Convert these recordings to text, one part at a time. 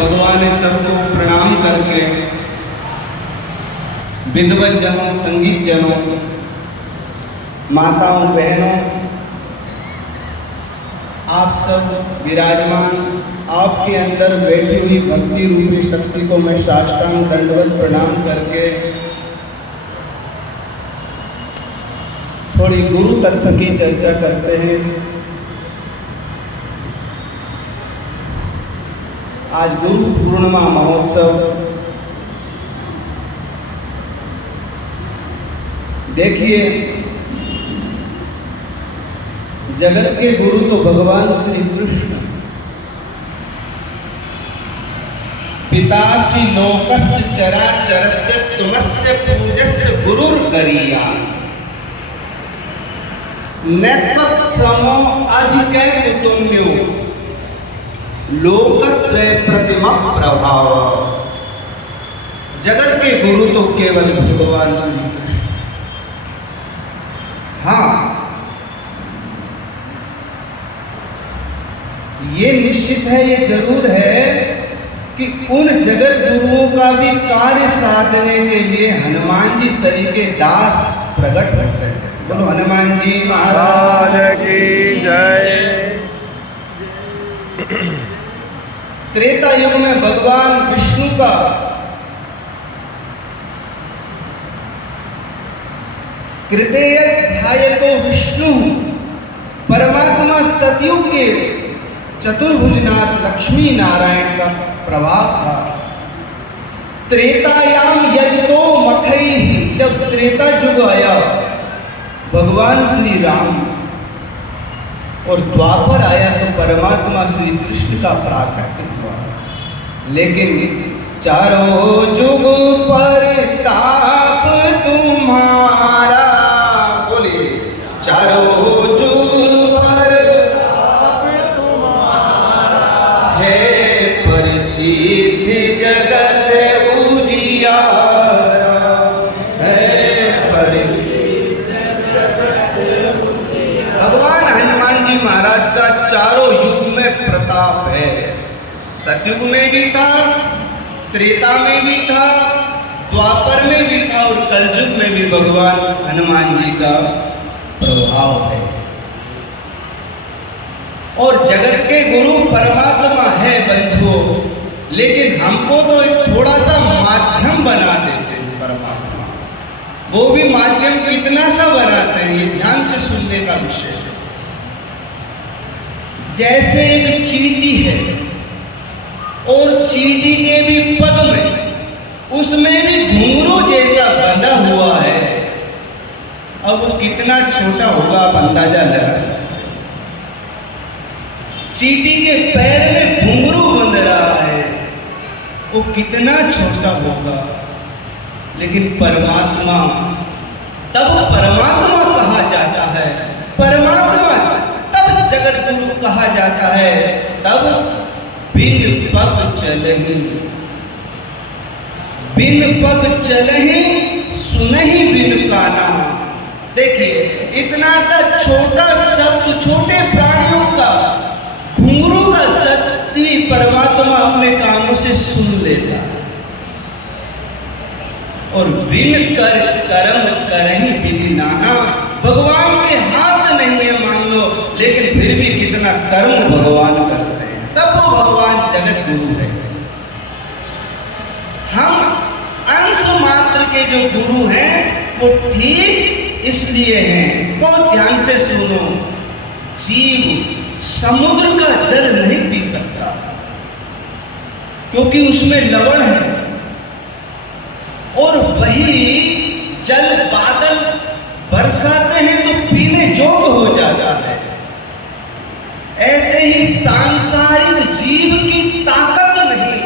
भगवान ने सबको प्रणाम करके विद्वत जनों, संगीत जनों, माताओं, बहनों, आप सब विराजमान, आपके अंदर बैठी हुई भक्ति रूपी शक्ति को मैं साष्टांग दंडवत प्रणाम करके थोड़ी गुरु तत्व की चर्चा करते हैं। आज गुरु पूर्णिमा महोत्सव, देखिए जगत के गुरु तो भगवान श्री कृष्ण, पितासि लोकस्य चराचरस्य तुमस्य पूजस्य गुरुर्गरीयान् नेत्वत्समो अधिकैकुतुम्यो लोकत्रय प्रतिमा प्रभाव। जगत के गुरु तो केवल भगवान श्री कृष्ण। हाँ, ये निश्चित है, ये जरूर है कि उन जगत गुरुओं का भी कार्य साधने के लिए हनुमान जी सरीखे दास प्रकट करते हैं। बोलो हनुमान जी महाराज की जय। त्रेता युग में भगवान विष्णु का कृतेय ध्यायतो विष्णु परमात्मा सतयुग के चतुर्भुजनाथ लक्ष्मी नारायण का प्रभाव था। त्रेतायाम यजतो मखई, जब त्रेता युग आया भगवान श्री राम और द्वापर आया तो परमात्मा श्री कृष्ण का प्राकट्य हुआ। लेकिन चारों युग पर ताप तुम्हारा, बोलिए चारों युग पर ताप तुम्हारा है, परिसिद्ध जगत उजियारा है, परिसिद्ध जगत उजियारा। भगवान हनुमान जी महाराज का चारों युग में प्रताप है। सतयुग में भी था, त्रेता में भी था, द्वापर में भी था और कलयुग में भी भगवान हनुमान जी का प्रभाव है। और जगत के गुरु परमात्मा है बंधुओं, लेकिन हमको तो एक थोड़ा सा माध्यम बना देते हैं परमात्मा। वो भी माध्यम कितना सा बनाते हैं, ये ध्यान से सुनने का विषय है। जैसे एक चींटी है और चींटी के भी पग में उसमें भी घुंघरू जैसा बंधा हुआ है। अब वो कितना छोटा होगा आप अंदाजा लगा सकते हैं। चींटी के पैर में घुंघरू बंध रहा है, वो कितना छोटा होगा। लेकिन परमात्मा, तब परमात्मा कहा जाता है, परमात्मा तब जगत गुरु कहा जाता है, तब बिन पग चलहि, बिन पग चलहि सुनहि बिन काना। देखिए इतना सा छोटा शब्द, छोटे प्राणियों का घुंघरू का शब्द भी परमात्मा अपने कानों से सुन लेता। और बिन कर कर्म करहि विधि नाना, भगवान के हाथ नहीं है मान लो, लेकिन फिर भी कितना कर्म भगवान करते हैं, तब वो भगवान जगत गुरु है। हम अंश मात्र के जो गुरु हैं वो ठीक इसलिए हैं, बहुत ध्यान से सुनो। जीव समुद्र का जल नहीं पी सकता क्योंकि उसमें लवण है, और वही जल बादल बरसाते हैं तो पीने योग्य हो जाता है। ऐसे ही सांसारिक जीव की ताकत नहीं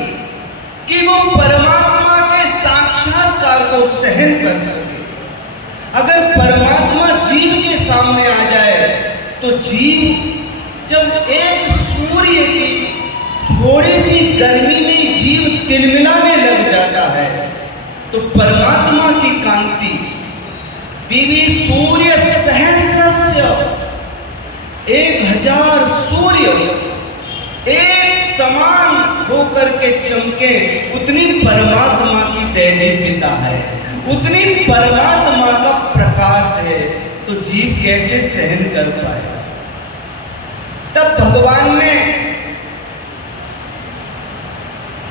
कि वो परमात्मा के साक्षात्कार को सहन कर सके। अगर परमात्मा जीव के सामने आ जाए तो जीव, जब एक सूर्य की थोड़ी सी गर्मी में जीव तिलमिलाने लग जाता है, तो परमात्मा की कांति दिव्य सूर्य सहस्रस्य 1000 सूर्य एक समान होकर के चमके, उतनी परमात्मा की दैनिकता है, उतनी परमात्मा का प्रकाश है, तो जीव कैसे सहन कर पाएगा? तब भगवान ने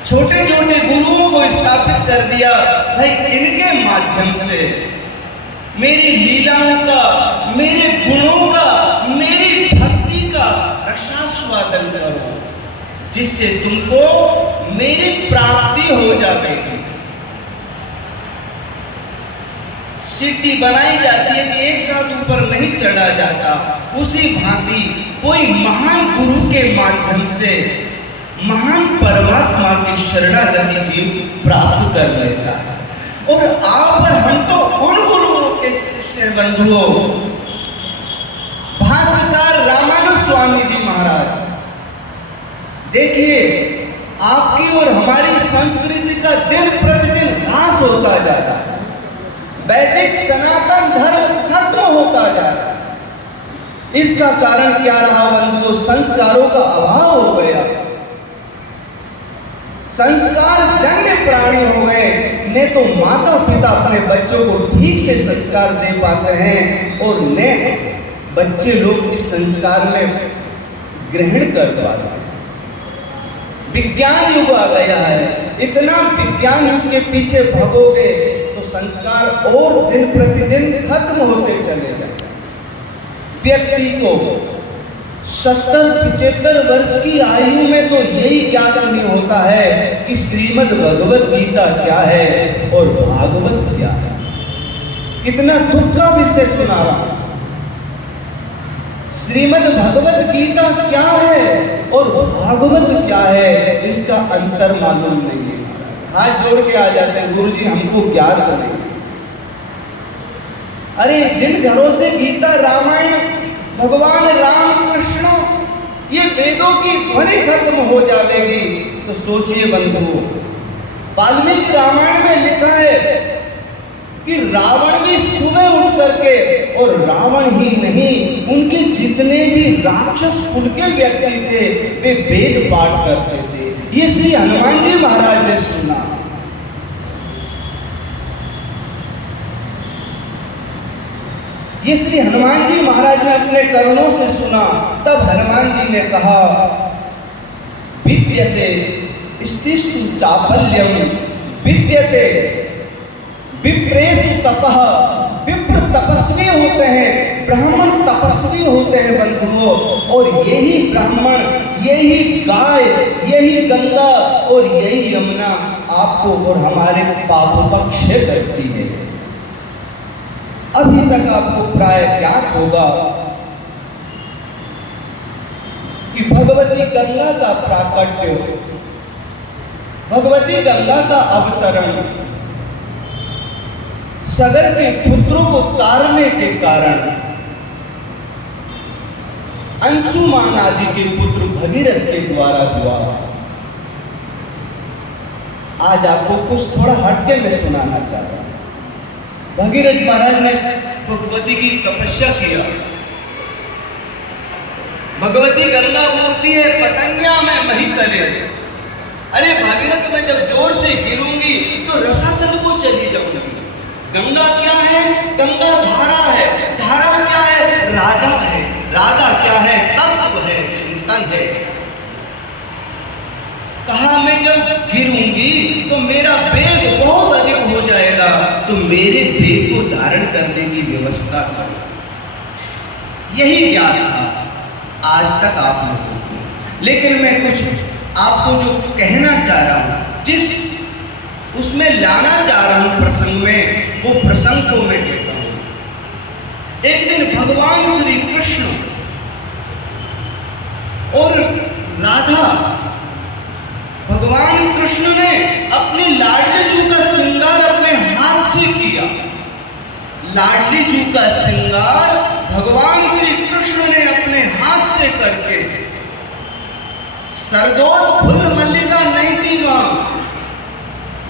छोटे छोटे गुरुओं को स्थापित कर दिया, भाई इनके माध्यम से मेरी लीलाओं का, मेरे गुणों का, मेरी भक्ति का रसास्वादन करो, जिससे तुमको मेरी प्राप्ति हो जाएगी। सीढ़ी बनाई जाती है कि एक साथ ऊपर नहीं चढ़ा जाता, उसी भांति कोई महान गुरु के माध्यम से महान परमात्मा की शरणागति जीव प्राप्त कर लेता है। और आप और हम तो उन गुरुओं के शिष्य बंधुओं, भाष्यकार रामानुज स्वामी जी महाराज, देखिए आपकी और हमारी संस्कृति का दिन प्रतिदिन ह्रास होता जाता है, वैदिक सनातन धर्म खत्म होता जा रहा है। इसका कारण क्या रहा बंधुओं? संस्कारों का अभाव हो गया, संस्कार जन्य प्राणी हो गए। न तो माता पिता अपने बच्चों को ठीक से संस्कार दे पाते हैं और न बच्चे लोग इस संस्कार में ग्रहण कर पाते हैं। विज्ञान युग आ गया है, इतना विज्ञान युग के पीछे भागोगे तो संस्कार और दिन प्रतिदिन खत्म होते चले जाएंगे। व्यक्ति को 70-75 वर्ष की आयु में तो यही ज्ञान नहीं होता है कि श्रीमद् भगवत गीता क्या है और भागवत क्या है। कितना दुख का विषय सुना रहा। श्रीमद् भगवत गीता क्या है और भागवत क्या है, इसका अंतर मालूम नहीं है। हाथ जोड़ के आ जाते हैं, गुरु जी हमको ज्ञात करें। अरे जिन घरों से गीता, रामायण, भगवान राम कृष्ण ये वेदों की ध्वनि खत्म हो जाएगी, तो सोचिए बंधुओं, वाल्मीकि रामायण में लिखा है कि रावण भी सुबह उठ करके, और रावण ही नहीं उनके जितने भी राक्षस कुल के व्यक्ति थे वे वेद पाठ करते थे। ये श्री हनुमान जी महाराज ने सुना। ये श्री हनुमान जी महाराज ने अपने कर्णों से सुना। तब हनुमान जी ने कहा, विद्यसे स्तिष्ठु चापल्यम विद्यते विप्रेषु तपः। विप्र तपस्वी होते हैं, ब्राह्मण तपस्वी होते हैं बंधुओं, और यही ब्राह्मण, यही गाय, यही गंगा और यही यमुना आपको और हमारे पापों का क्षय करती है। अभी तक आपको प्राय ज्ञात होगा कि भगवती गंगा का प्राकट्य, भगवती गंगा का अवतरण सगर के पुत्रों को तारने के कारण अंशुमान आदि के पुत्र भगीरथ के द्वारा हुआ। आज आपको कुछ थोड़ा हटके में सुनाना चाहता हूं। भगीरथ महाराज ने भगवती की तपस्या किया। भगवती गंगा बोलती है, पतंगिया में मही तले। अरे भागीरथ, मैं जब जोर से गिरूंगी तो रसातल को चली जाऊंगी। गंगा क्या है? गंगा धारा है। धारा क्या है? राधा है। राधा क्या है? तत्व है, चिंतन है। कहा मैं जब गिरूंगी तो मेरा वेग बहुत अधिक हो जाएगा, तो मेरे वेग को धारण करने की व्यवस्था करो। यही ज्ञान था आज तक आप लोगों को। लेकिन मैं कुछ आपको जो कहना चाह रहा हूं, जिस उसमें लाना चाह रहा हूं प्रसंग में, वो प्रसंग को मैं कहता हूं। एक दिन भगवान श्री कृष्ण और राधा, भगवान कृष्ण ने अपनी लाडली जू का श्रृंगार अपने हाथ से किया। लाडली जू का श्रृंगार भगवान श्री कृष्ण ने अपने हाथ से करके, सरदोल फुल मल्लिका नहीं थी वहां।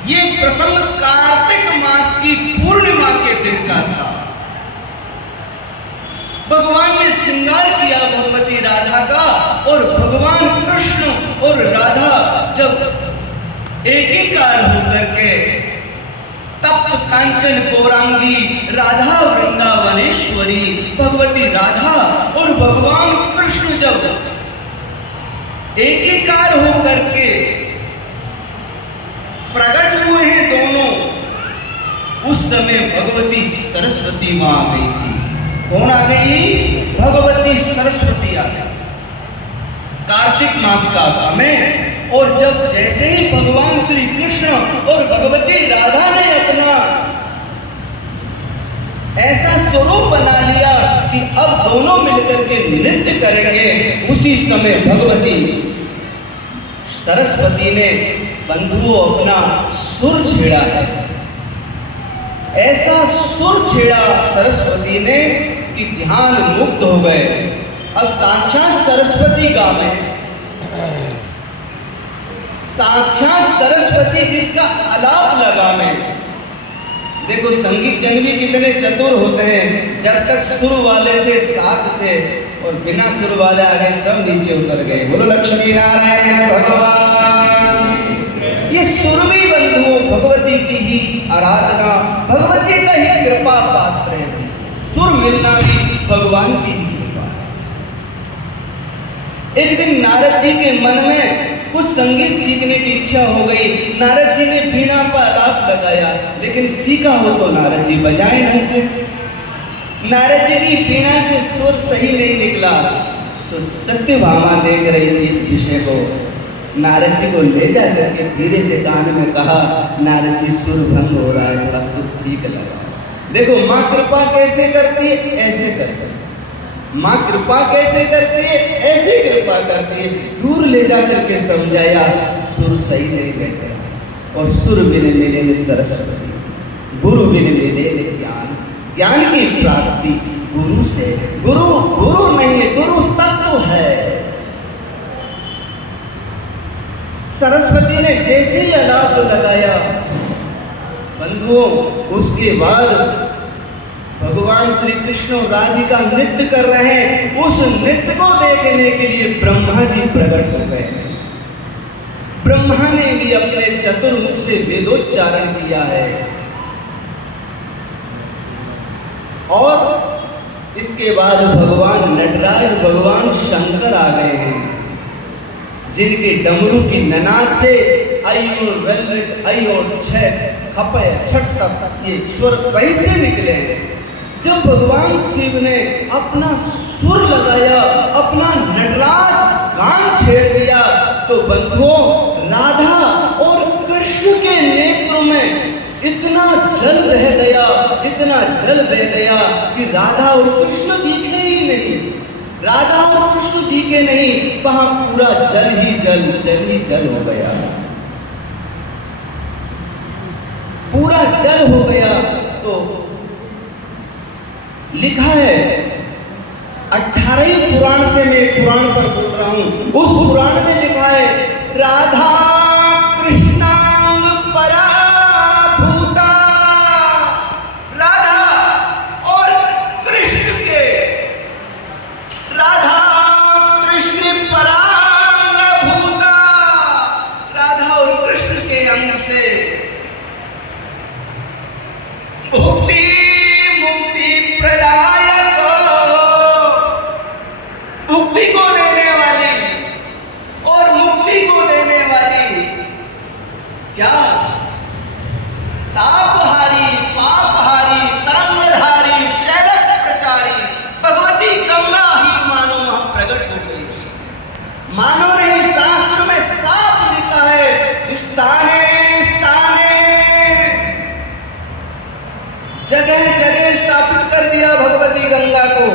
ये प्रसंग कार्तिक मास की पूर्णिमा के दिन का था। भगवान ने श्रृंगार किया भगवती राधा का, और भगवान कृष्ण और राधा जब एकीकार होकर के तप्त कांचन गौरांगी राधा वृंदावनेश्वरी भगवती राधा और भगवान कृष्ण जब एकीकार होकर के प्रकट हुए हैं दोनों, उस समय भगवती सरस्वती वहां आ गई थी। कौन आ गई? भगवती सरस्वती आ गई। कार्तिक मास का समय, और जब जैसे ही भगवान श्री कृष्ण और भगवती राधा ने अपना ऐसा स्वरूप बना लिया कि अब दोनों मिलकर के नृत्य करेंगे, उसी समय भगवती सरस्वती ने बंधुओं अपना सुर छेड़ा है। ऐसा सुर छेड़ा सरस्वती ने कि ध्यान मुक्त हो गए। अब साक्षात सरस्वती गावे, साक्षात सरस्वती जिसका आलाप लगावे। देखो संगीत जन भी कितने चतुर होते हैं, जब तक सुर वाले थे साथ थे और बिना सुर वाले आ गए सब नीचे उतर गए। बोलो लक्ष्मी नारायण भगवान। ये सुरवी बंधुओं भगवती की ही आराधना, भगवती का ही कृपा पात्र है। सुर मिलना भी भगवान की ही कृपा है। एक दिन नारद जी के मन में कुछ संगीत सीखने की इच्छा हो गई। नारद जी ने वीणा पर आलाप लगाया, लेकिन सीखा हो तो नारद जी बजाए ढंग से। नारद जी की वीणा से सुर सही नहीं निकला तो सत्यभामा देख रही थी इस विषय को। नारद जी को ले जाकर के धीरे से कान में कहा, नारद जी सुर भंग हो रहा है, थोड़ा सुर ठीक लगा। देखो माँ कृपा कैसे करती है, ऐसे करती है। माँ कृपा कैसे करती है, ऐसे कृपा करती है। दूर ले जाकर के समझाया, सुर सही नहीं बैठे और सुर मिले मिले सरस्वती, गुरु मिले मिले ज्ञान, ज्ञान की प्राप्ति गुरु से। गुरु गुरु नहीं है, गुरु तत्व है। सरस्वती ने जैसे ही आलाप लगाया बंधुओं, उसके बाद भगवान श्री कृष्ण और राधिका नृत्य कर रहे हैं। उस नृत्य को देखने के लिए ब्रह्मा जी प्रकट हो गए। ब्रह्मा ने भी अपने चतुर्मुख से वेदोच्चारण किया है और इसके बाद भगवान नटराज, भगवान शंकर आ गए हैं, जिनके डमरू की ननाद से आई और छह खपय छठ तक ये स्वर वहीं से निकले हैं। जब भगवान शिव ने अपना सुर लगाया, अपना नटराज गान छेड़ दिया, तो बंधुओं राधा और कृष्ण के नेत्र में इतना जल बह गया, इतना जल बह गया कि राधा और कृष्ण दिखे ही नहीं। राधा और कृष्ण दिखे नहीं, वहां पूरा जल ही जल, जल ही जल हो गया, पूरा जल हो गया। तो लिखा है 18वें पुराण से, मैं पुराण पर बोल रहा हूं, उस पुराण में लिखा है राधा कृष्णांग पराभूता, राधा और कृष्ण के, राधा कृष्ण परांग भूता, राधा और कृष्ण के अंग से मुक्ति प्रदायक, मुक्ति को देने वाली और मुक्ति को देने वाली, क्या तापहारी, पापहारी, ताम्रधारी, शैलक प्रचारी भगवती गंगा ही मानो वहां प्रकट हो गई। मानो नहीं, शास्त्र में साफ लिखा है, स्थाने स्थाने, जगह जगह स्थापित कर दिया भगवती गंगा को।